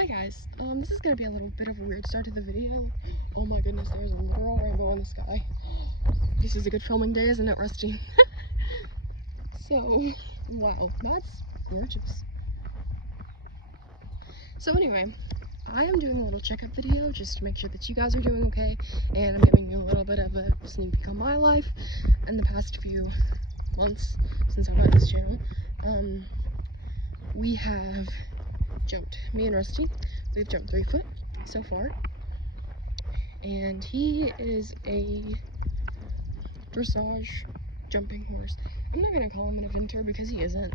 Hi guys, this is gonna be a little bit of a weird start to the video. Oh my goodness, there's a literal rainbow in the sky. This is a good filming day, isn't it, Rusty? So, wow, that's gorgeous. So anyway, I am doing a little checkup video just to make sure that you guys are doing okay, and I'm giving you a little bit of a sneak peek on my life in the past few months since I've got this channel. We have jumped, me and Rusty, we've jumped 3 foot so far, and he is a dressage jumping horse. I'm not gonna call him an eventer because he isn't.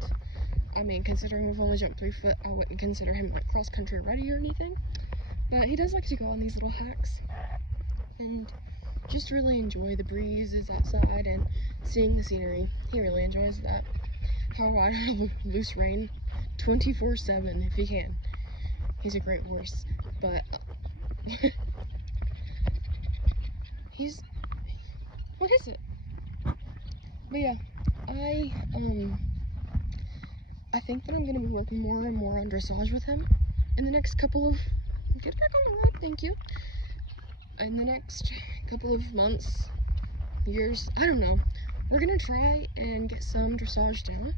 I mean, considering we've only jumped 3 foot, I wouldn't consider him like cross-country ready or anything, but he does like to go on these little hacks and just really enjoy the breezes outside and seeing the scenery. He really enjoys that. How ride on a loose rein 24/7 if he can. He's a great horse, but he's, what is it? But yeah, I think that I'm gonna be working more and more on dressage with him in the next couple of, get back on the rod, thank you. In the next couple of months, years, I don't know. We're gonna try and get some dressage down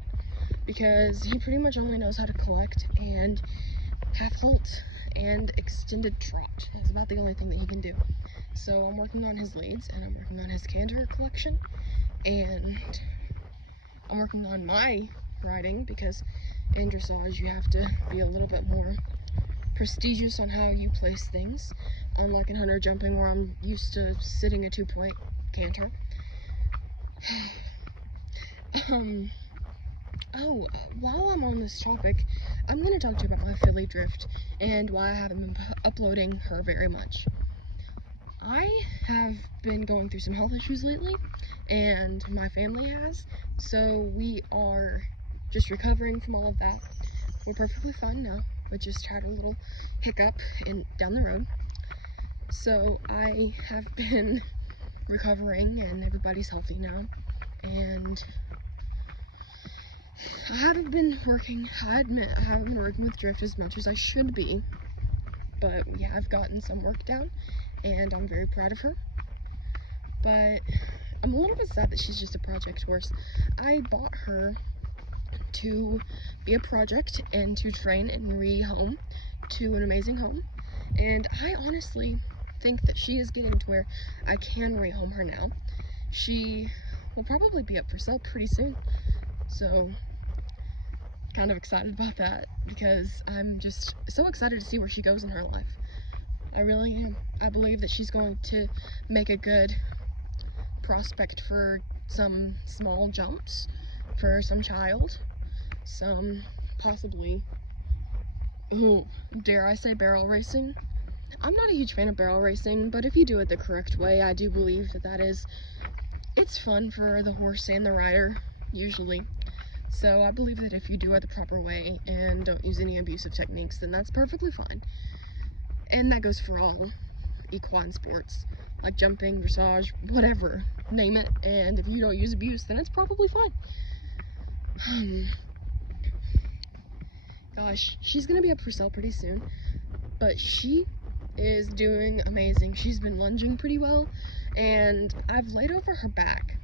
because he pretty much only knows how to collect and half halt and extended trot. That's about the only thing that he can do. So I'm working on his leads and I'm working on his canter collection and I'm working on my riding because in dressage you have to be a little bit more prestigious on how you place things, unlike in hunter jumping where I'm used to sitting a 2-point canter. While I'm on this topic, I'm going to talk to you about my filly Drift and why I haven't been uploading her very much. I have been going through some health issues lately, and my family has, so we are just recovering from all of that. We're perfectly fine now. We just had a little hiccup down the road. So I have been recovering and everybody's healthy now, and I haven't been working, I admit I haven't been working with Drift as much as I should be, but we have gotten some work down and I'm very proud of her. But I'm a little bit sad that she's just a project horse. I bought her to be a project and to train and rehome to an amazing home, and I honestly think that she is getting to where I can rehome her now. She will probably be up for sale pretty soon, so kind of excited about that because I'm just so excited to see where she goes in her life. I really am. I believe that she's going to make a good prospect for some small jumps for some child, some possibly, dare I say, barrel racing. I'm not a huge fan of barrel racing, but if you do it the correct way, I do believe that it's fun for the horse and the rider, usually. So I believe that if you do it the proper way and don't use any abusive techniques, then that's perfectly fine. And that goes for all equine sports, like jumping, dressage, whatever, name it. And if you don't use abuse, then it's probably fine. Gosh, she's gonna be up for sale pretty soon, but she is doing amazing. She's been lunging pretty well, and I've laid over her back,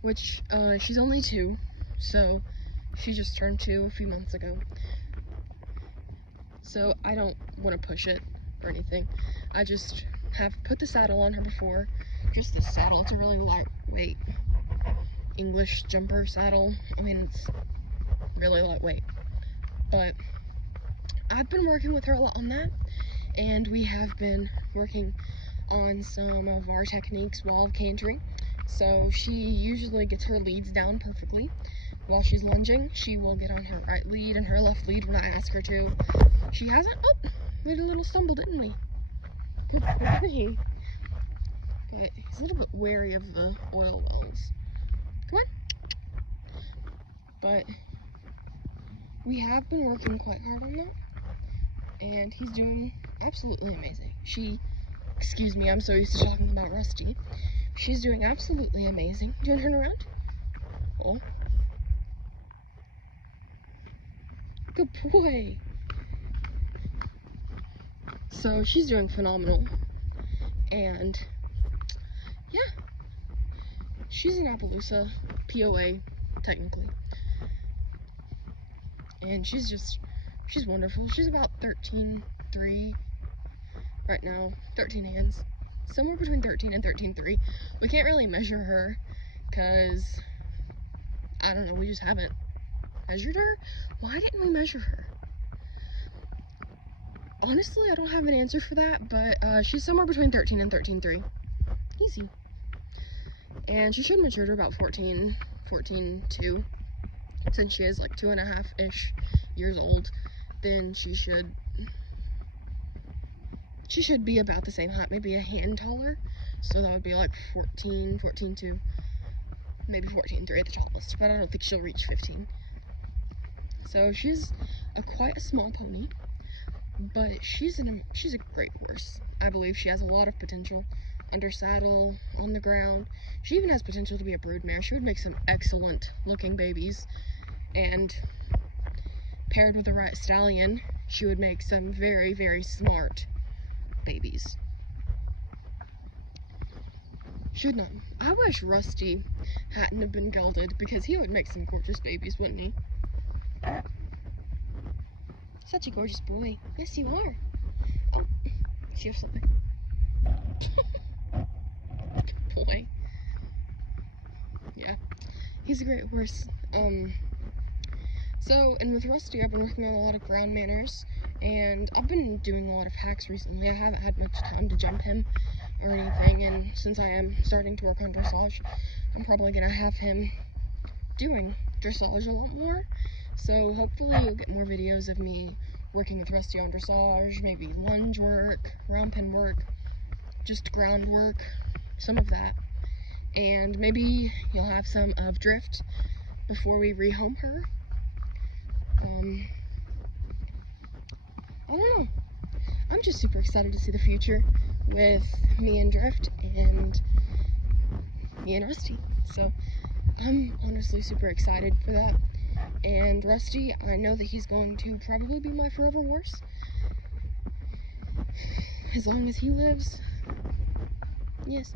which she's only 2, so she just turned 2 a few months ago. So I don't want to push it or anything. I just have put the saddle on her before. Just this saddle. It's a really lightweight English jumper saddle. I mean, it's really lightweight. But I've been working with her a lot on that, and we have been working on some of our techniques while cantering. So she usually gets her leads down perfectly. While she's lunging, she will get on her right lead and her left lead when I ask her to. She hasn't. Oh, we had a little stumble, didn't we? Good boy. But he's a little bit wary of the oil wells. Come on. But we have been working quite hard on that, and he's doing absolutely amazing. Excuse me, I'm so used to talking about Rusty. She's doing absolutely amazing. Do you want to turn around? Oh. Good boy. So she's doing phenomenal. And yeah, she's in Appaloosa, POA, technically. And she's wonderful. She's about 13.3 right now, 13 hands. Somewhere between 13 and 13.3. We can't really measure her because, I don't know, we just haven't measured her. Why didn't we measure her? Honestly, I don't have an answer for that, but she's somewhere between 13 and 13.3. Easy. And she should mature to about 14.2. Since she is like 2.5-ish years old, then she should be about the same height, maybe a hand taller. So that would be like 14.2, maybe 14.3 at the tallest, but I don't think she'll reach 15. So she's quite a small pony, but she's a great horse. I believe she has a lot of potential under saddle, on the ground. She even has potential to be a broodmare. She would make some excellent looking babies, and paired with the right stallion, she would make some very, very smart babies. Should not. I wish Rusty hadn't have been gelded, because he would make some gorgeous babies, wouldn't he? Such a gorgeous boy. Yes, you are. Oh, she has something. Boy. Yeah, he's a great horse. So, and with Rusty, I've been working on a lot of ground manners, and I've been doing a lot of hacks recently. I haven't had much time to jump him or anything, and since I am starting to work on dressage, I'm probably gonna have him doing dressage a lot more. So hopefully you'll get more videos of me working with Rusty on dressage, maybe lunge work, round pen work, just ground work, some of that. And maybe you'll have some of Drift before we rehome her. I don't know. I'm just super excited to see the future with me and Drift and me and Rusty. So I'm honestly super excited for that. And Rusty, I know that he's going to probably be my forever horse. As long as he lives. Yes.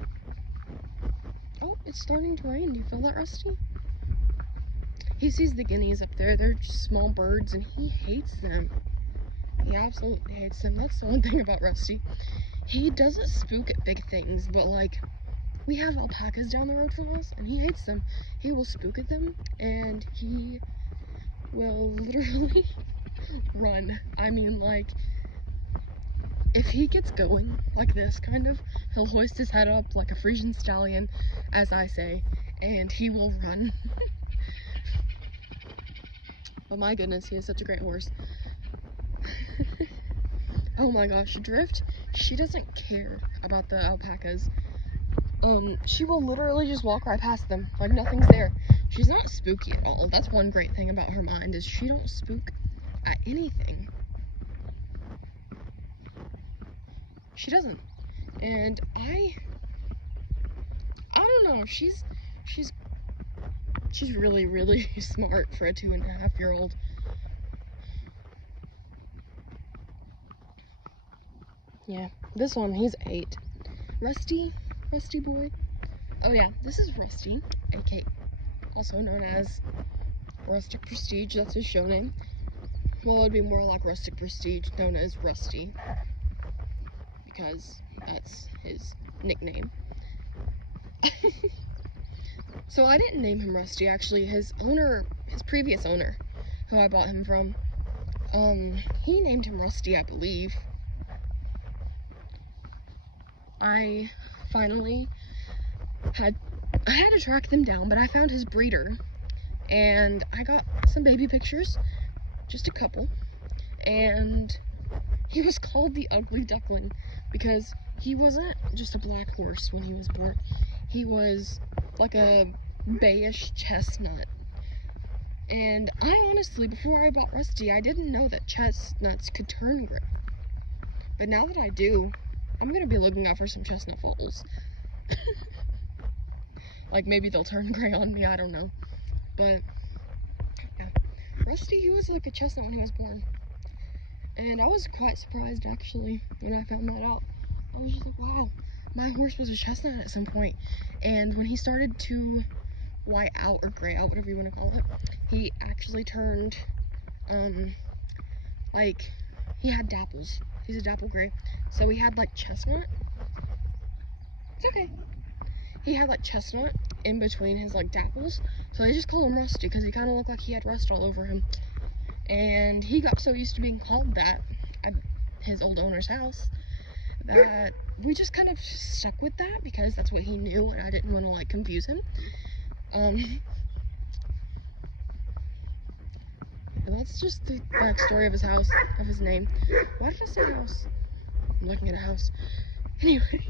Oh, it's starting to rain. Do you feel that, Rusty? He sees the guineas up there. They're just small birds, and he hates them. He absolutely hates them. That's the one thing about Rusty. He doesn't spook at big things, but like, we have alpacas down the road from us, and he hates them. He will spook at them, and he will literally run. I mean, like, if he gets going like this, kind of, he'll hoist his head up like a Frisian stallion, as I say, and he will run. But my goodness, he is such a great horse. Oh my gosh, Drift, she doesn't care about the alpacas. She will literally just walk right past them, like nothing's there. She's not spooky at all. That's one great thing about her mind, is she don't spook at anything. She doesn't. And I don't know, she's really, really smart for a 2.5-year-old. Yeah, this one, he's 8. Rusty boy. Oh yeah, this is Rusty, aka also known as Rustic Prestige. That's his show name. Well, it'd be more like Rustic Prestige, known as Rusty, because that's his nickname. So I didn't name him Rusty, actually. His previous owner, who I bought him from, he named him Rusty, I believe. I finally had to track them down, but I found his breeder, and I got some baby pictures, just a couple, and he was called the Ugly Duckling because he wasn't just a black horse when he was born. He was like a bayish chestnut. And I honestly, before I bought Rusty, I didn't know that chestnuts could turn gray. But now that I do, I'm gonna be looking out for some chestnut foals. Like, maybe they'll turn gray on me, I don't know. But yeah, Rusty, he was like a chestnut when he was born. And I was quite surprised, actually, when I found that out. I was just like, wow, my horse was a chestnut at some point. And when he started to white out or gray out, whatever you want to call it, he actually turned, like, he had dapples. He's a dapple gray. So he had, like, chestnut. It's okay. He had, like, chestnut in between his, like, dapples. So they just call him Rusty because he kind of looked like he had rust all over him. And he got so used to being called that at his old owner's house that we just kind of stuck with that because that's what he knew and I didn't want to, like, confuse him. That's just the backstory of his house, of his name. Why did I say house? I'm looking at a house. Anyway,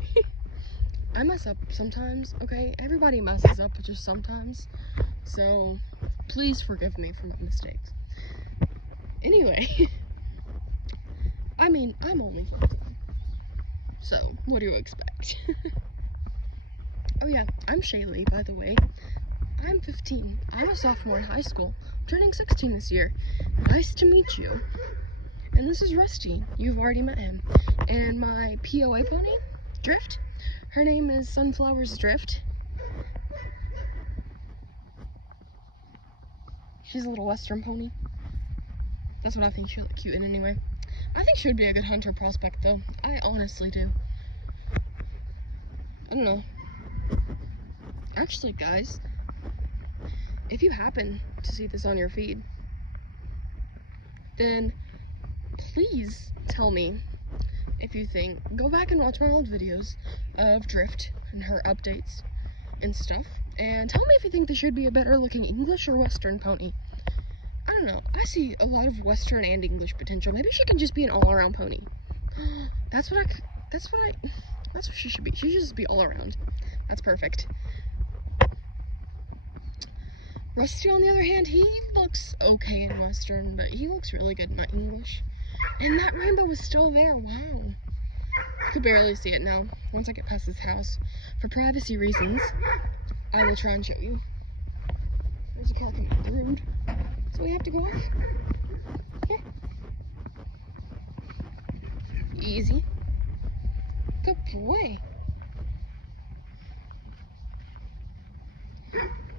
I mess up sometimes, okay? Everybody messes up just sometimes. So, please forgive me for my mistakes. Anyway, I mean, I'm only 15. So, what do you expect? Oh yeah, I'm Shaylee, by the way. I'm 15. I'm a sophomore in high school. I'm turning 16 this year. Nice to meet you. And this is Rusty. You've already met him. And my POA pony, Drift. Her name is Sunflower's Drift. She's a little western pony. That's what I think she'll look cute in anyway. I think she would be a good hunter prospect though. I honestly do. I don't know. Actually, guys, if you happen to see this on your feed, then please tell me if you think, go back and watch my old videos of Drift and her updates and stuff, and tell me if you think this should be a better looking English or Western pony. I don't know, I see a lot of Western and English potential. Maybe she can just be an all-around pony. That's what she should be. She should just be all around. That's perfect. Rusty, on the other hand, he looks okay in Western, but he looks really good in my English. And that rainbow is still there, wow. I could barely see it now. Once I get past this house, for privacy reasons, I will try and show you. There's a car coming up the road, so we have to go off. Here. Easy. Good boy.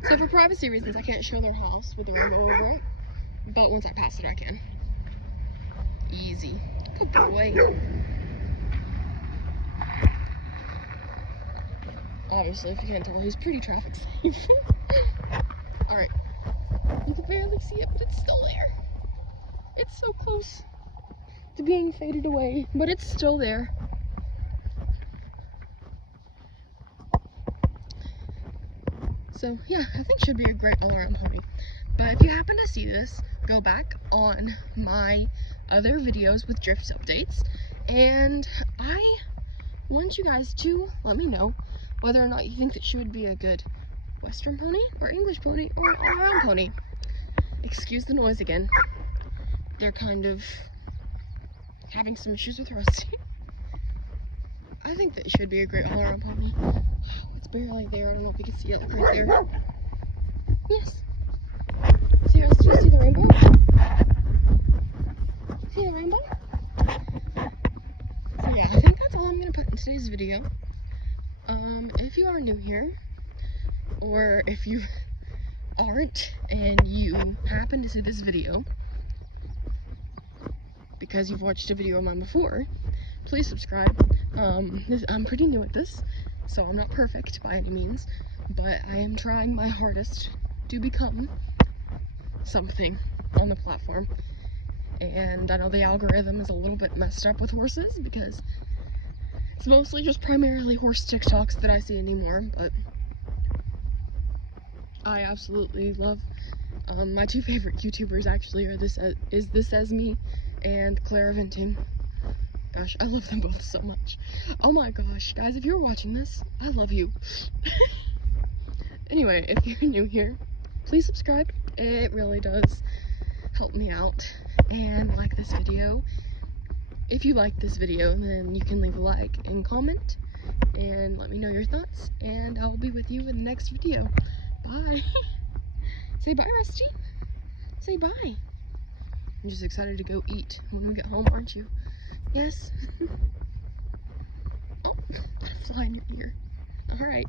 So for privacy reasons, I can't show their house with the rainbow over it, but once I pass it, I can. Easy. Good boy. Obviously, if you can't tell, he's pretty traffic safe. Alright. You can barely see it, but it's still there. It's so close to being faded away, but it's still there. So yeah, I think should be a great all-around pony. But if you happen to see this, go back on my other videos with Drift's updates, and I want you guys to let me know whether or not you think that she would be a good Western pony, or English pony, or an all-around pony. Excuse the noise again. They're kind of having some issues with Rusty. I think that it should be a great all-around pony. It's barely there. I don't know if you can see it right there. Yes. See, Rusty, do you see the rainbow? See the rainbow? So yeah, I think that's all I'm going to put in today's video. If you are new here, or if you aren't and you happen to see this video because you've watched a video of mine before, please subscribe. I'm pretty new at this, so I'm not perfect by any means, but I am trying my hardest to become something on the platform. And I know the algorithm is a little bit messed up with horses because it's mostly just primarily horse TikToks that I see anymore, but I absolutely love my two favorite YouTubers actually are This As Me and Clara Venting. Gosh, I love them both so much. Oh my gosh, guys, if you're watching this, I love you. Anyway, if you're new here, please subscribe. It really does help me out. And like this video. If you like this video, then you can leave a like and comment and let me know your thoughts, and I'll be with you in the next video. Bye. Say bye, Rusty. Say bye. I'm just excited to go eat when we get home, aren't you? Yes? Oh, got a fly in your ear. Alright.